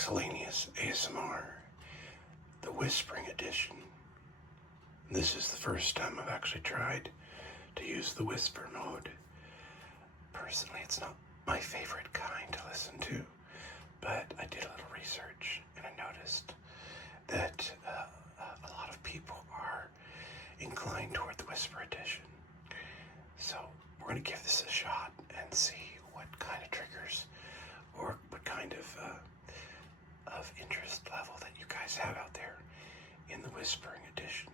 Nicks-ellaneous ASMR, the Whispering Edition. This is the first time I've actually tried to use the whisper mode. Personally, it's not my favorite kind to listen to, but I did a little research and I noticed that a lot of people are inclined toward the whisper edition. So we're going to give this a shot and see what kind of triggers or what kind of interest level that you guys have out there in the whispering edition.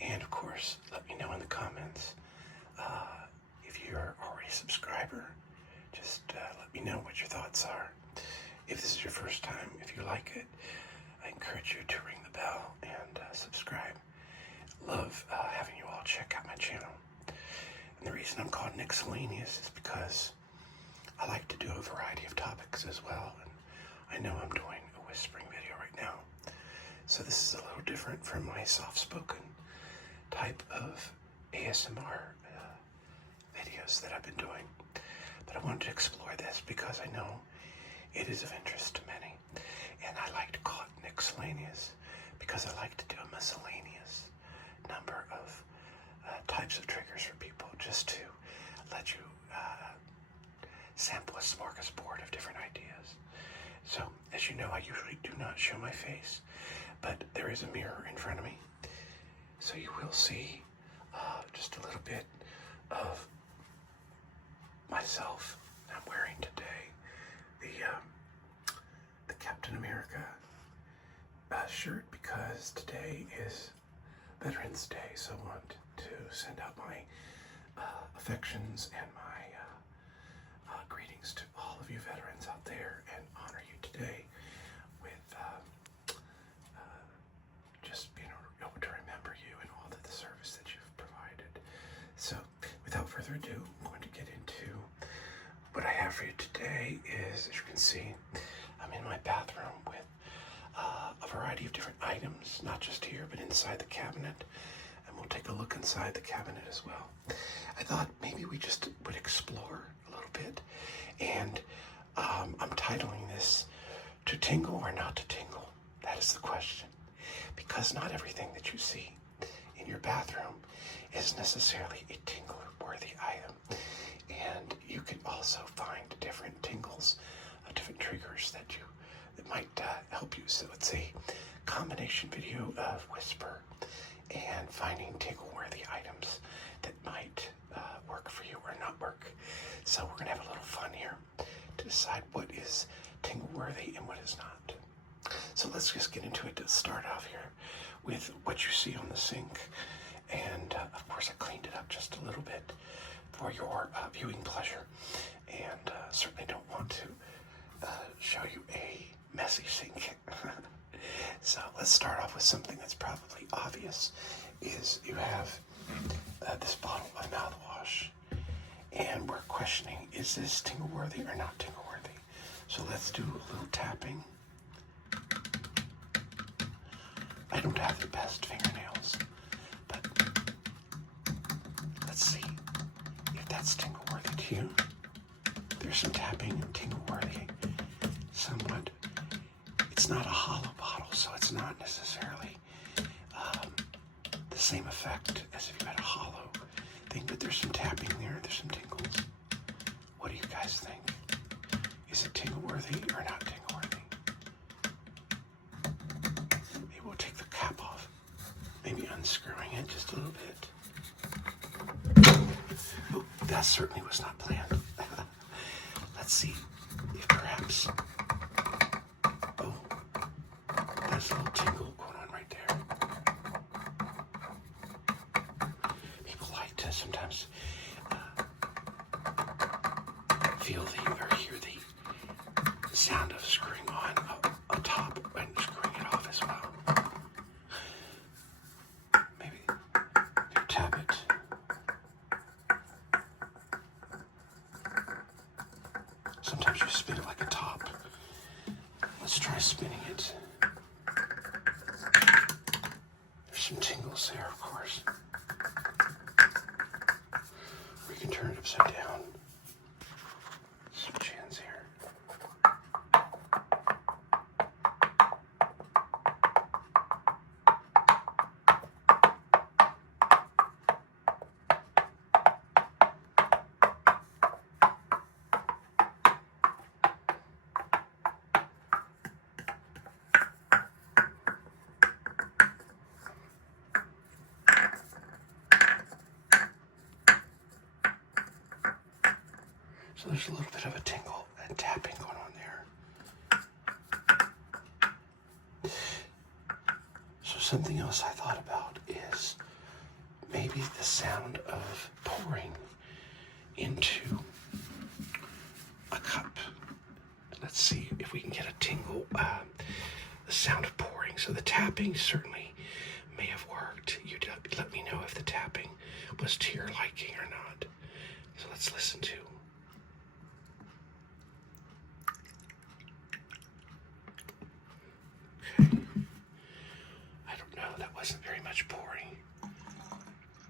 And of course, let me know in the comments if you're already a subscriber. Just let me know what your thoughts are. If this is your first time, if you like it, I encourage you to ring the bell and subscribe. Love having you all check out my channel. And the reason I'm called Nicks-ellaneous is because I like to do a variety of topics as well. And I know I'm doing a whispering video right now. So this is a little different from my soft-spoken type of ASMR videos that I've been doing. But I wanted to explore this because I know it is of interest to many. And I like to call it Nicks-ellaneous because I like to do a miscellaneous number of types of triggers for people, just to let you sample a smorgasbord of different ideas. So, as you know, I usually do not show my face, but there is a mirror in front of me, so you will see just a little bit of myself. I'm wearing today the Captain America shirt because today is Veterans Day, so I want to send out my affections and my greetings to all of you veterans out there and honor you today with just being able to remember you and all the service that you've provided. So without further ado, I'm going to get into what I have for you today. As you can see, I'm in my bathroom with a variety of different items, not just here, but inside the cabinet. And we'll take a look inside the cabinet as well. I thought maybe we just would explore a little bit. And I'm titling this To Tingle or Not to Tingle? That is the question. Because not everything that you see in your bathroom is necessarily a tingle-worthy item. And you can also find different tingles, different triggers that might help you. So it's a combination video of whisper and finding tingle-worthy items that might work for you or not work. So we're going to have a little fun here to decide what is tingle-worthy and what is not. So let's just get into it to start off here with what you see on the sink. And of course I cleaned it up just a little bit for your viewing pleasure. And certainly don't want to show you a messy sink. So let's start off with something that's probably obvious. Is you have this bottle of mouthwash, and we're questioning, is this tingle-worthy or not tingle-worthy? So let's do a little tapping. I don't have the best fingernails, but let's see if that's tingle-worthy to you. There's some tapping and tingle-worthy somewhat. It's not a hollow bottle, so it's not necessarily the same effect as if you had a hollow thing, but there's some tapping there, there's some tingles. What do you guys think? Is it tingle-worthy or not tingle-worthy? Maybe we'll take the cap off, maybe unscrewing it just a little bit. Oh, that certainly was not planned. Let's see if perhaps, oh, there's a little tingle going on right there. People like to sometimes feel or hear the sound of screwing on top and screwing it off as well. Maybe you tap it. Sometimes you spin it like a top. Let's try spinning it. There's some tingles there, of course. We can turn it upside down. Switch hands here. So there's a little bit of a tingle and tapping going on there. So something else I thought about is maybe the sound of pouring into a cup. Let's see if we can get a tingle, the sound of pouring. So the tapping certainly may have worked. You let me know if the tapping was to your liking or not. So let's listen to. Okay. I don't know, that wasn't very much pouring.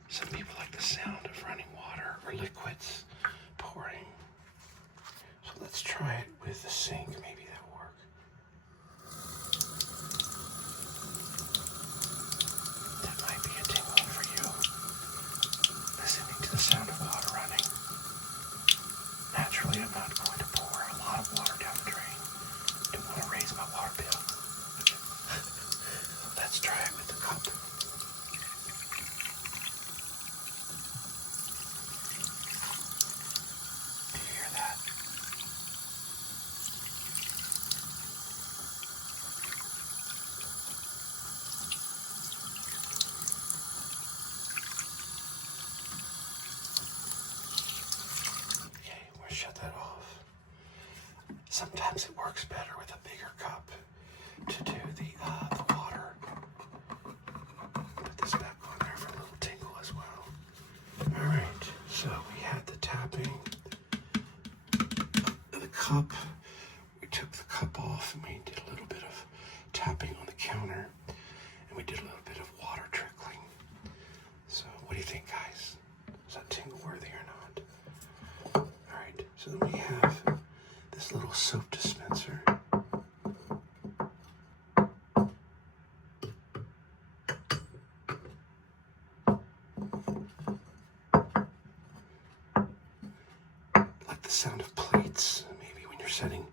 Some people like the sound of running water or liquids pouring. So let's try it with the sink. Maybe that'll work. That might be a tingle for you. Listening to the sound of water running. Naturally, I'm not going to pour a lot of water down the drain. Don't want to raise my water bill. Let's try it with the cup. Do you hear that? Okay, we'll shut that off. Sometimes it works better with a bigger cup to do the water. Put this back on there for a little tingle as well. All right, so we had the tapping, the cup. We took the cup off and we did a little bit of tapping on the counter, and we did a little bit of water trickling. So what do you think, guys? Is that tingle worthy or not? All right, so then we have this little soap dispenser. Like the sound of plates, maybe when you're setting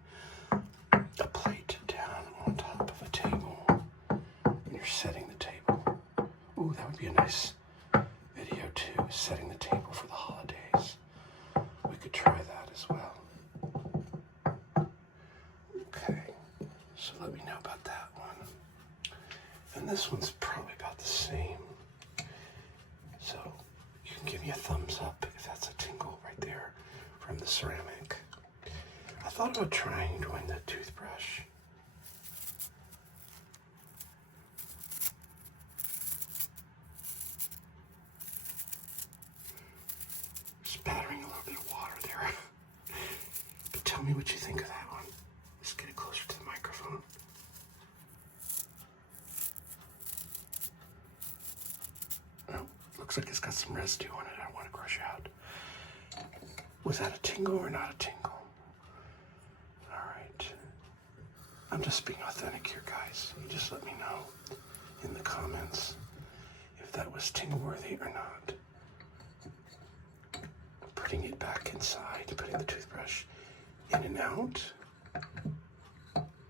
a plate down on top of a table, when you're setting the table. Ooh, that would be a nice video too, setting the table for the holidays. We could try that as well. Okay, so let me know about that one. And this one's probably about the same. So you can give me a thumbs up if that's a tingle right there from the ceramic. I thought about trying doing the toothbrush. Spattering a little bit of water there. But tell me what you think of that one. Let's get it closer to the microphone. Oh, looks like it's got some residue on it. I don't want to crush out. Was that a tingle or not a tingle? All right. I'm just being authentic here, guys. You just let me know in the comments if that was tingle worthy or not. Putting it back inside, putting the toothbrush in and out.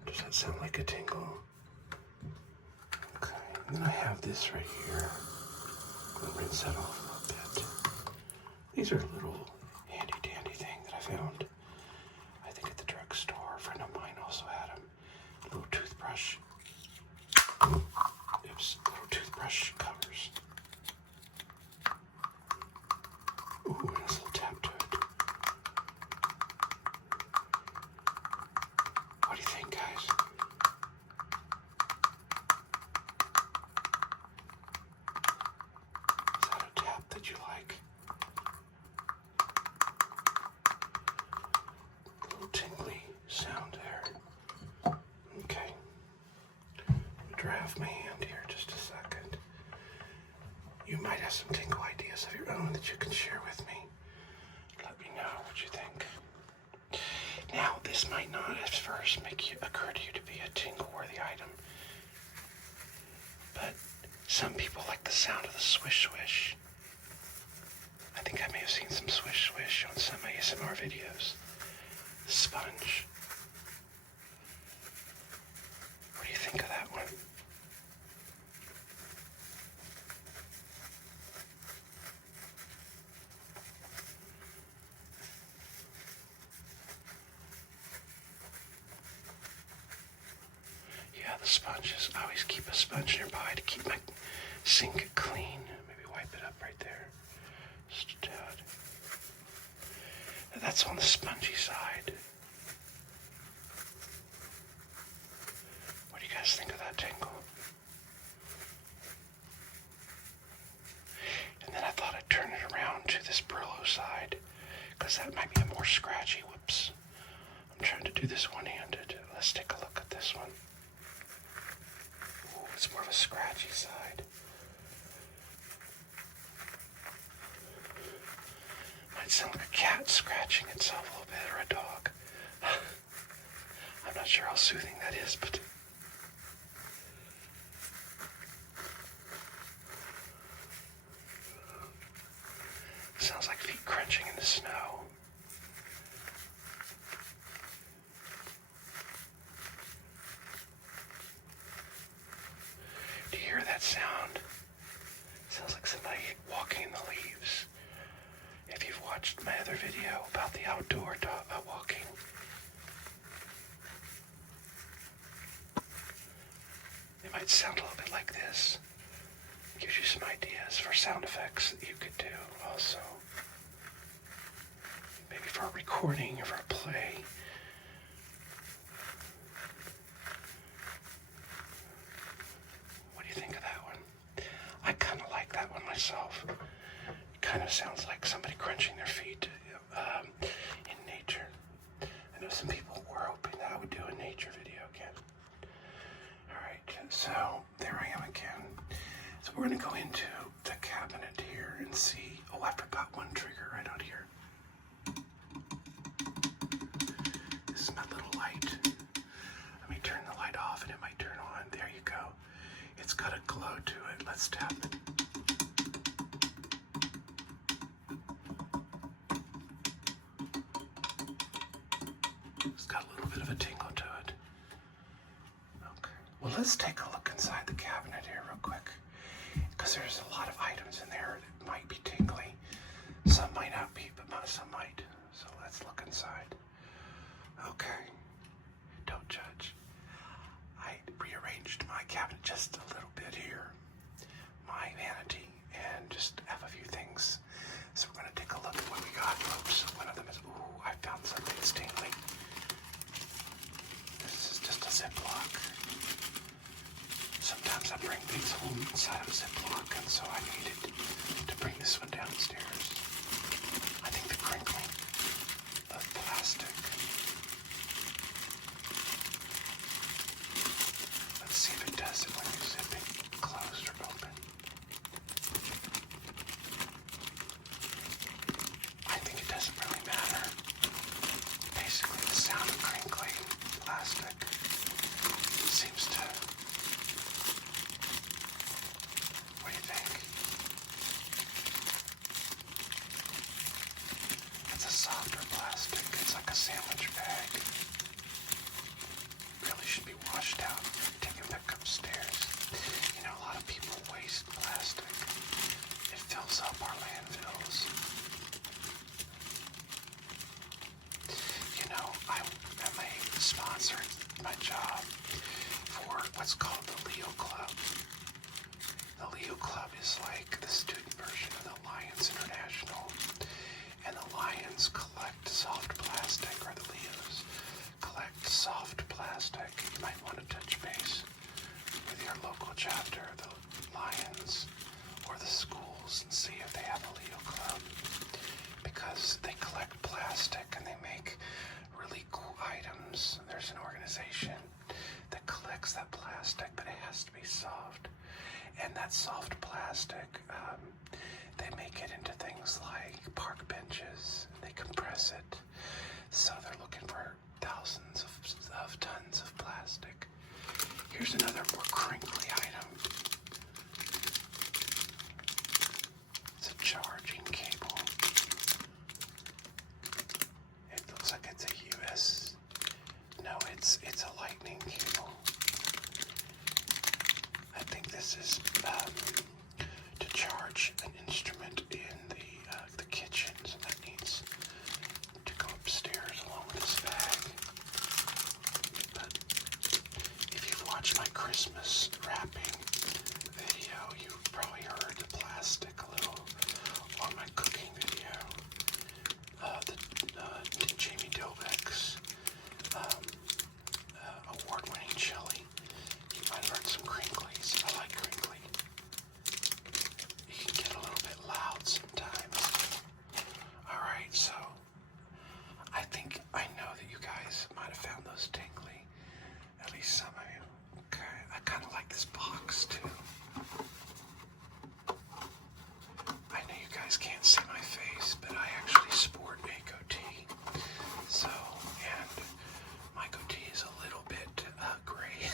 Does that sound like a tingle? Okay, and then I have this right here. I'm gonna rinse that off a little bit. These are a little handy dandy thing that I found, I think at the drugstore. A friend of mine also had them. Little toothbrush. Oops, little toothbrush covers. Ooh, and a little tap to it. What do you think, guys? Is that a tap that you like? A little tingly sound there. Okay. Dry off my hand here just a second. You might have some tingle ideas of your own that you can share with me. Let me know what you think. Now, this might not at first occur to you to be a tingle-worthy item, but some people like the sound of the swish-swish. I think I may have seen some swish-swish on some ASMR videos. The sponge. What do you think of that one? sponges. I always keep a sponge nearby to keep my sink clean. Maybe wipe it up right there. Just a tad. And that's on the spongy side. What do you guys think of that tingle? And then I thought I'd turn it around to this Brillo side, because that might be a more scratchy. Whoops. I'm trying to do this one-handed. Let's take a look at this one. Ooh, it's more of a scratchy side. Might sound like a cat scratching itself a little bit, or a dog. I'm not sure how soothing that is, but... sounds like feet crunching in the snow. Do you hear that sound? It sounds like somebody walking in the leaves. If you've watched my other video about the outdoor walking, it might sound a little bit like this. Gives you some ideas for sound effects that you could do also. Maybe for a recording or for a play. What do you think of that one? I kind of like that one myself. It kind of sounds like somebody crunching their feet in nature. I know some people were hoping that I would do a nature video again. Alright, so there I am again. So we're going to go into the cabinet here and see. Oh, I forgot one trigger right out here. This is my little light. Let me turn the light off and it might turn on. There you go. It's got a glow to it. Let's tap it. It's got a little bit of a tingle to it. Okay. Well, let's take a look inside the cabinet here real quick, because there's a lot of items in there that might be tingly. Some might not be, but some might. So let's look inside. Okay. Don't judge. I rearranged my cabinet just a little bit here. My vanity, and just have a few things. So we're going to take a look at what we got. Oops. One of them is, ooh, I found something that's tingly. This is just a Ziploc. Sometimes I bring things home inside of a Ziploc, and so I needed to bring this one downstairs. I think the crinkling of plastic. Let's see if it does it when you zip it closed or open. I think it doesn't really matter. Basically, the sound of crinkling plastic seems to... What do you think? It's a softer plastic. It's like a sandwich bag. Really should be washed out. Take it back upstairs. You know, a lot of people waste plastic. It fills up our landfills. You know, I'm a sponsor at my job for what's called the Leo Club. The Leo Club is like the student version of the Lions International. And the Lions collect soft plastic, or the Leos collect soft plastic. You might want to touch base with your local chapter, the Lions, or the schools, and see if they have a Leo Club. Because they collect plastic and they make really cool items. There's an organization that collects that plastic, but it has to be soft. And that soft plastic, they make it into things like park benches. They compress it. So they're looking for thousands of tons of plastic. Here's another more crinkly item. It's a charging cable. It looks like it's a US. No, it's a lightning cable. I think this is to charge an instrument in the kitchen, so that needs to go upstairs along with this bag. But if you've watched watched my Christmas wrapping video, you've probably heard the plastic a little, or my cooking video, the Jamie Dobek's award-winning chili. You might have heard some crinklies. I like crinkly. You can get a little bit loud sometimes. Alright, so I think I know that you guys might have found those tingly. At least some of you. Okay, I kind of like this box too. I know you guys can't see my face, but I actually sport a goatee. So, and my goatee is a little bit gray,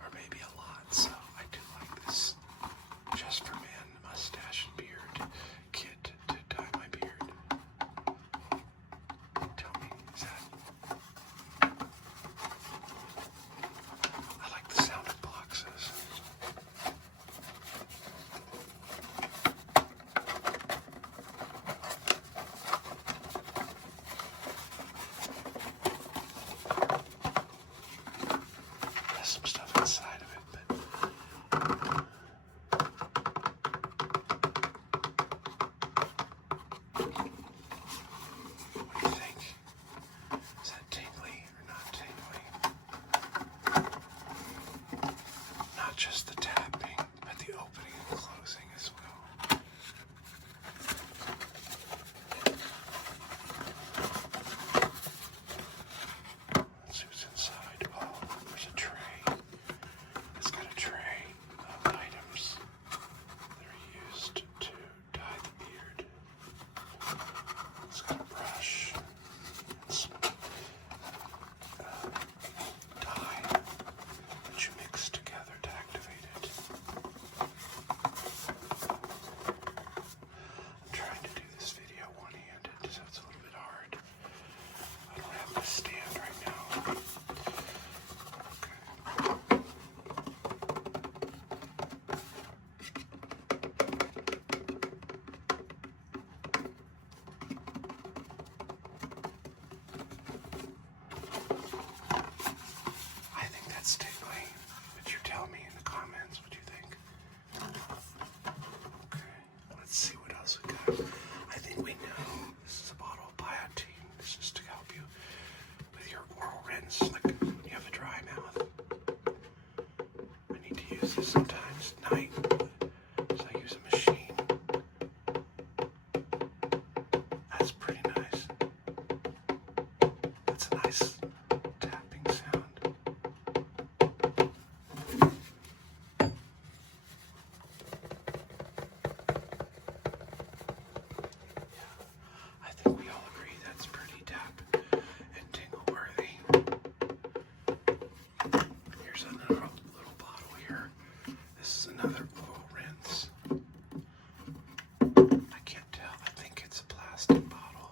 or maybe a lot. So I do like this just for men mustache and beard kit to dye my beard. Tell me, is that? I like the sound of boxes. There's some stuff inside of it, but what do you think? Is that tingly or not tingly? Not just the tapping, but the opening and closing as well. Let's see what's inside. Oh, there's a tray. It's got a tray of items that are used to dye the beard. It's got a brush and some dye that you mix together to activate it. I'm trying to do this video one-handed, so it's a little bit hard. I don't have my stand right now. Okay. I think that's tingly, but you tell me in the comments what you think. Okay, let's see what else we got. I think we know this is a bottle of biotine. This is to help you with your oral rinse, like when you have a dry mouth. I need to use this sometimes at night, so I use a machine. That's pretty nice. That's a nice tapping sound. I think we all agree that's pretty tap and tingle worthy. Here's another little bottle here. This is another oil rinse. I can't tell. I think it's a plastic bottle.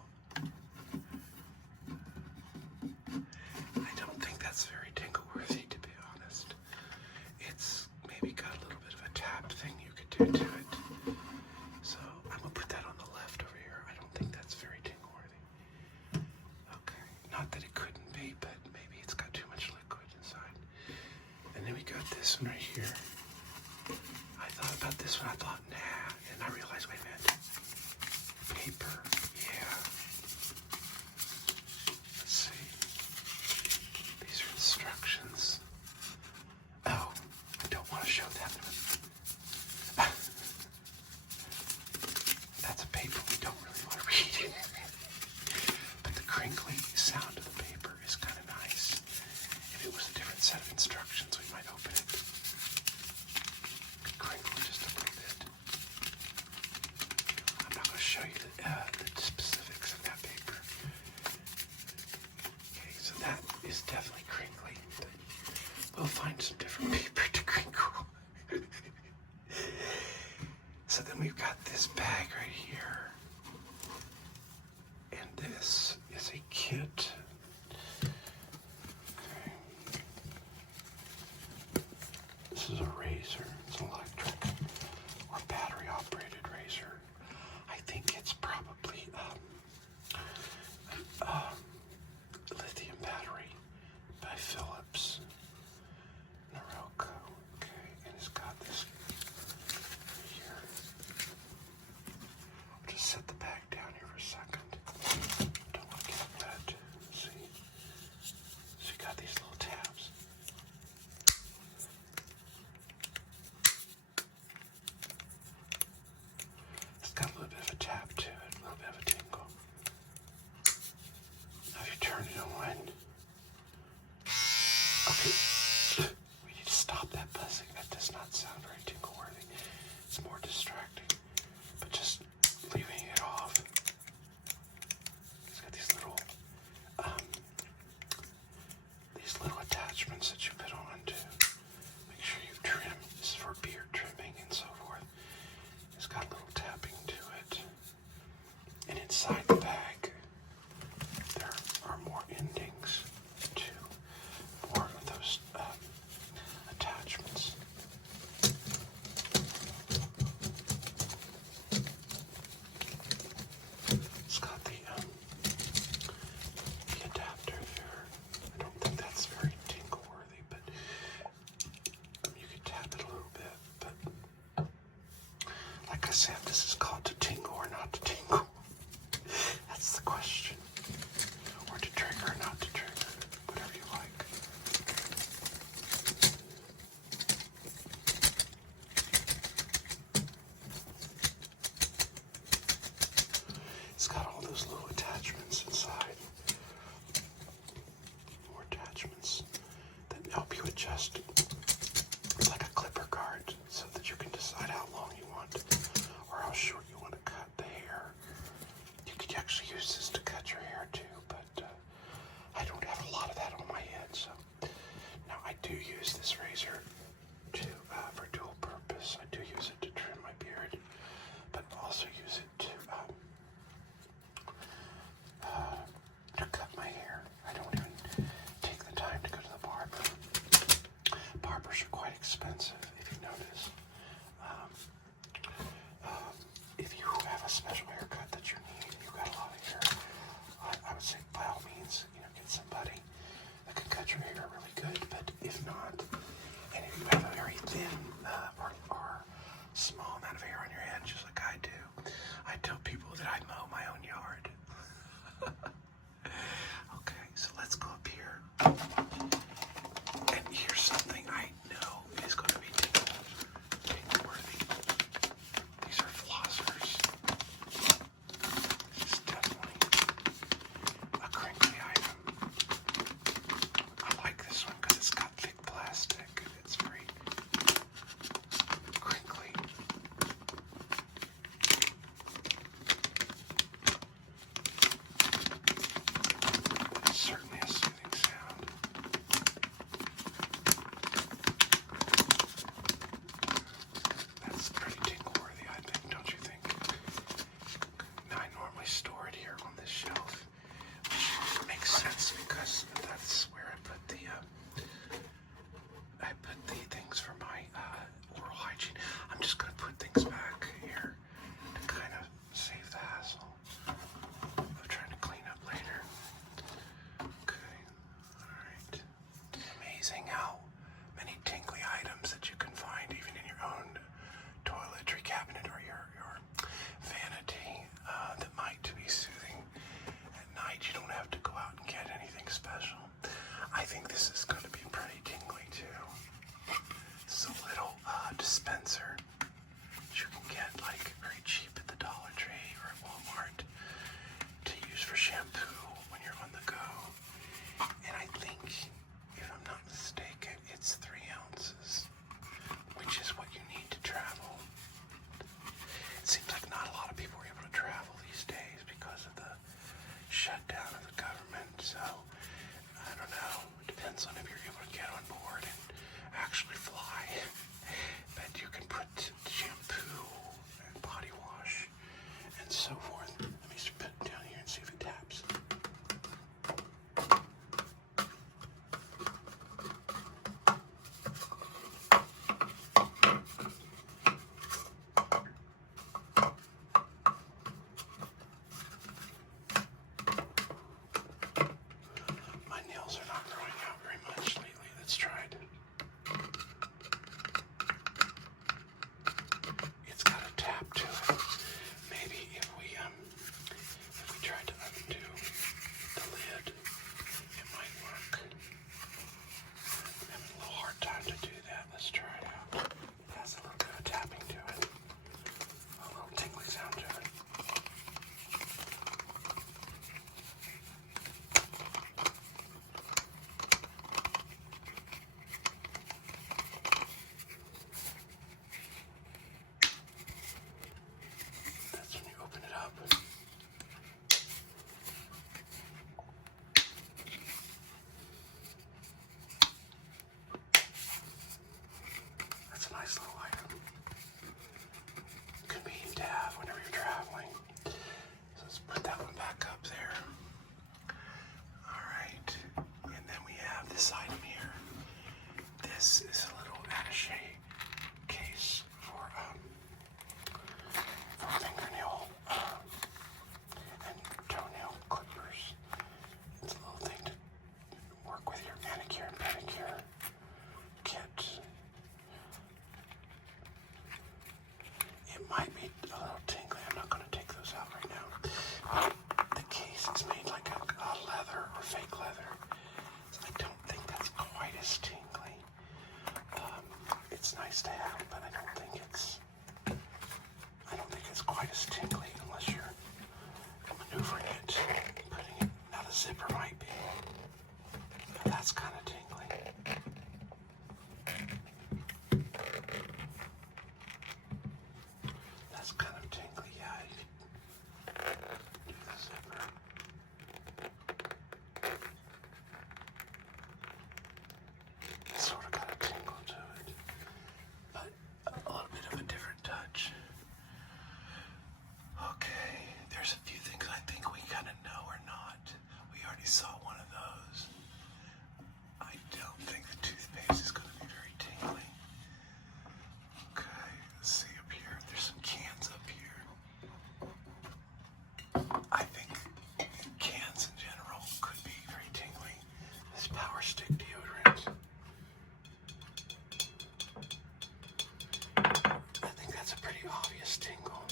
I don't think that's very tingle worthy, to be honest. It's maybe got a little bit of a tap thing you could do to it. So I'm gonna put that on the left over here. I don't think that's very tingle worthy. Okay, not that it couldn't be, but maybe it's got too much liquid inside. And then we got this one right here. I thought about this one. I thought, nah, and I realized, wait a minute. Paper, yeah. Let's see. These are instructions. Oh, I don't want to show that. That's a paper we don't really want to read. But the crinkly sound of the paper is kind of nice. If it was a different set of instructions, we might open it. Crinkle just a little bit. I'm not going to show you the specifics of that paper. Okay, so that is definitely crinkly. We'll find some different paper to crinkle. So then we've got this bag right here. And this is a kit. Okay. This is a razor. It's an electric or battery operated razor. I think it's probably lithium battery by Philips. inside the bag, there are more endings to more of those attachments. It's got the adapter there. I don't think that's very tingle worthy, but you can tap it a little bit. But like I said, this is called to tingle or not to tingle. That's the question. Or to trigger or not to trigger. Whatever you like. It's got all those little attachments inside. More attachments that help you adjust. It's like a clipper guard so that you can decide how long you want or how short you want to cut the hair. You could actually use this to cut your hair too, but I don't have a lot of that on my head. So now I do use this razor to for dual purpose. I do use it to trim my beard, but also use it to cut my hair. I don't even take the time to go to the barber. Barbers are quite expensive, if you notice. If you have a special haircut that you're needing, you've got a lot of hair, I would say by all means, get somebody that can cut your hair really good. But if not, and if you have a very thin or small amount of hair on your head, just like I do, I tell people that I mow my own yard. Okay, so let's go up here. And here's something I know is going to be tingle-worthy. These are flossers. This is definitely a crinkly item. I like this one because it's got thick plastic. It's very crinkly. It's certainly a soothing sound. That's pretty tingle-worthy, I think, don't you think? Now, I normally store it here on this shelf, which makes sense because that's where I put the things for my oral hygiene. I'm just going to put things back here to kind of save the hassle of trying to clean up later. Okay, alright. Amazing how many tingly items that you can find even in your own toiletry cabinet or your vanity that might be soothing at night. You don't have to go out and get anything special. I think this is going to be pretty tingly too. It's a little dispenser that you can get like very cheap at the Dollar Tree or at Walmart to use for shampoo when you're on the go. And I think, if I'm not mistaken, it's 3 ounces, which is what you need to travel. It seems like not a lot of people are able to travel these days because of the shutdown of the government. So, I don't know. It depends on if you're able to get on board and actually fly. But you can put this is a little attaché case for fingernail and toenail clippers. It's a little thing to work with your manicure and pedicure kit. It might be a little tingly. I'm not going to take those out right now. The case is made like a leather or fake leather. So I don't think that's quite as tingly. It's nice to have, but I don't think it's quite as tingly unless you're maneuvering it, putting it. Now the zipper might be. Now that's kind of tingly. That's kind of tingly, yeah. You could do the zipper. It's sort of got a tingle to it, but a little bit of a different touch. Okay, there's a few things I think we kind of know or not. We already saw one of those. I don't think the toothpaste is going to be very tingly. Okay, let's see up here. There's some cans up here. I think cans in general could be very tingly. This Power Stick deodorant. I think that's a pretty obvious tingle.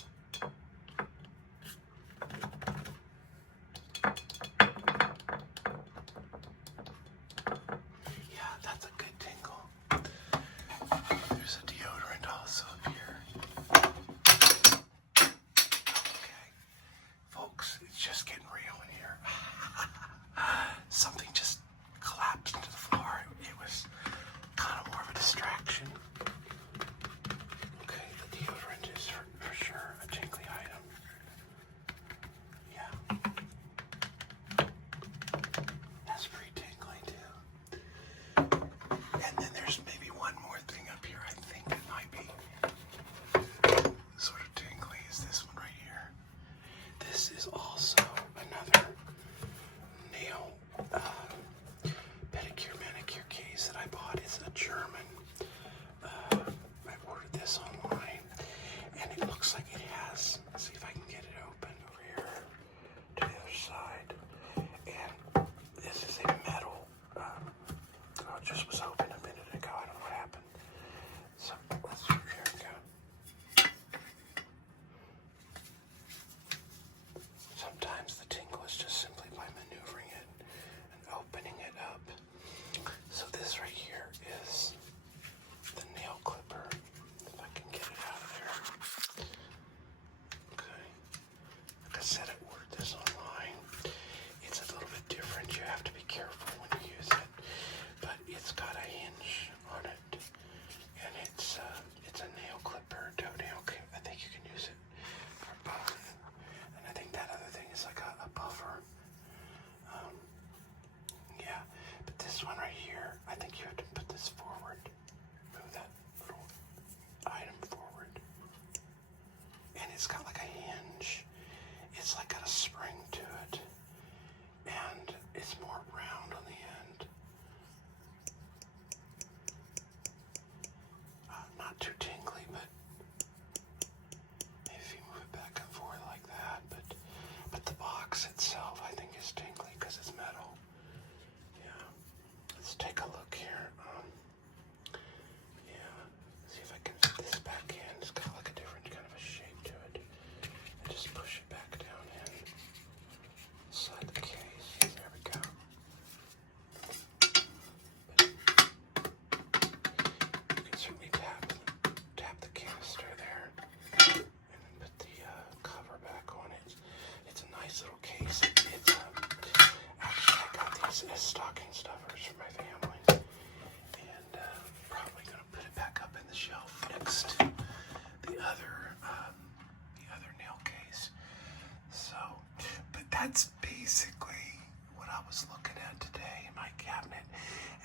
Yeah, that's a good tingle. There's a deodorant also up here. Okay, folks, it's just getting real in here. Something just collapsed into the floor. It was kind of more of a distraction. Okay, the deodorant is for sure a tingly item. Yeah. That's pretty tingly too. And then there's maybe one more thing up here I think it might be sort of tingly is this one right here. This is also another nail pedicure manicure case that I bought. It's a German. I ordered this online and it looks like it has, let's see if I can get it open over here to the other side. And this is a metal, it just was open a minute ago. I don't know what happened. So let's, here we go. Sometimes the tingle is just simply by maneuvering it and opening it up. So this right here is the nail clipper. If I can get it out of there. Okay. Like I said, I ordered this online. It's a little bit different. You have to be careful when you use it. But it's got a hinge on it. And it's a nail clipper, toenail clip. I think you can use it for both. And I think that other thing is like a buffer. Yeah, but this one right here, I think you have to put this forward. Move that little item forward. And it's got like a hinge. It's like got a spring to it. And it's more round on the end. Not too tingly, but maybe if you move it back and forth like that. But the box itself, I think, is tingly because it's metal. Yeah. Let's take a look here. Yeah. See if I can fit this back in. It's got like a different kind of a shape to it. And just push it back down in. Slide the case. There we go. You can certainly tap the canister there. And then put the cover back on it. It's a nice little case. It's actually I got these as stocking stuffers for my family, and probably gonna put it back up in the shelf next to the other nail case. So, but that's basically what I was looking at today in my cabinet,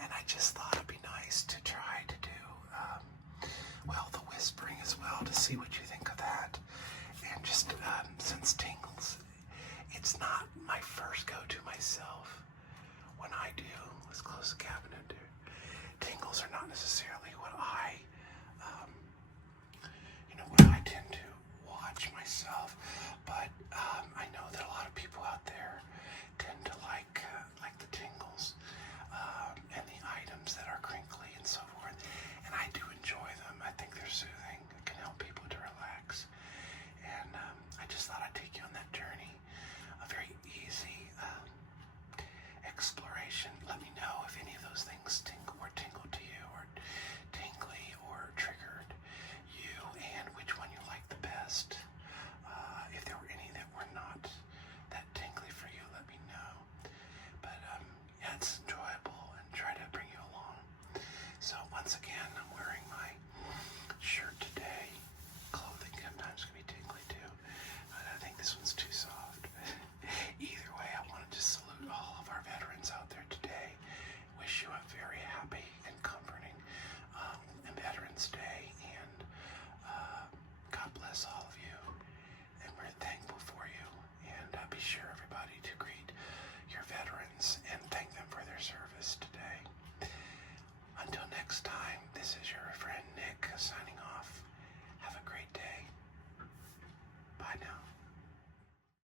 and I just thought it'd be nice to try to do well the whispering as well to see what you think of that, and just since Tingles, it's not my first go-to myself. When I do, let's close the cabinet. once again, I'm wearing my shirt today. Clothing sometimes can be tingly too. I think this one's too soft. Either way, I wanted to salute all of our veterans out there today. Wish you a very happy and comforting Veterans Day, and God bless all of you. And we're thankful for you. And be sure, everybody, to greet your veterans and thank them for their service today. Until next time, this is your